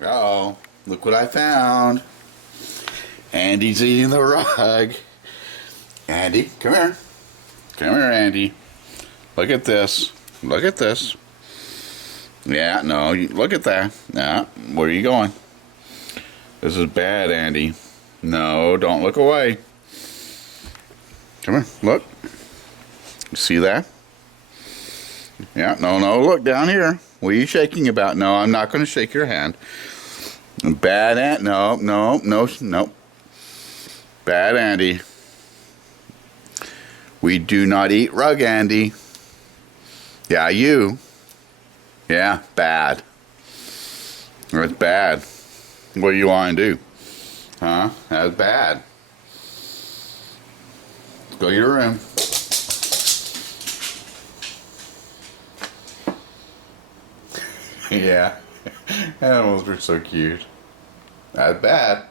Uh-oh, look what I found. Andy's eating the rug. Andy, come here. Come here, Andy. Look at this. Look at this. Yeah, no, look at that. Yeah, where are you going? This is bad, Andy. No, don't look away. Come here, look. See that? Yeah, no, look down here. What are you shaking about? No, I'm not going to shake your hand. Bad Ant. No. Bad Andy. We do not eat rug, Andy. Yeah, you. Yeah, bad. That's bad. What do you want to do? Huh? That's bad. Go to your room. Yeah. Animals are so cute. That's bad.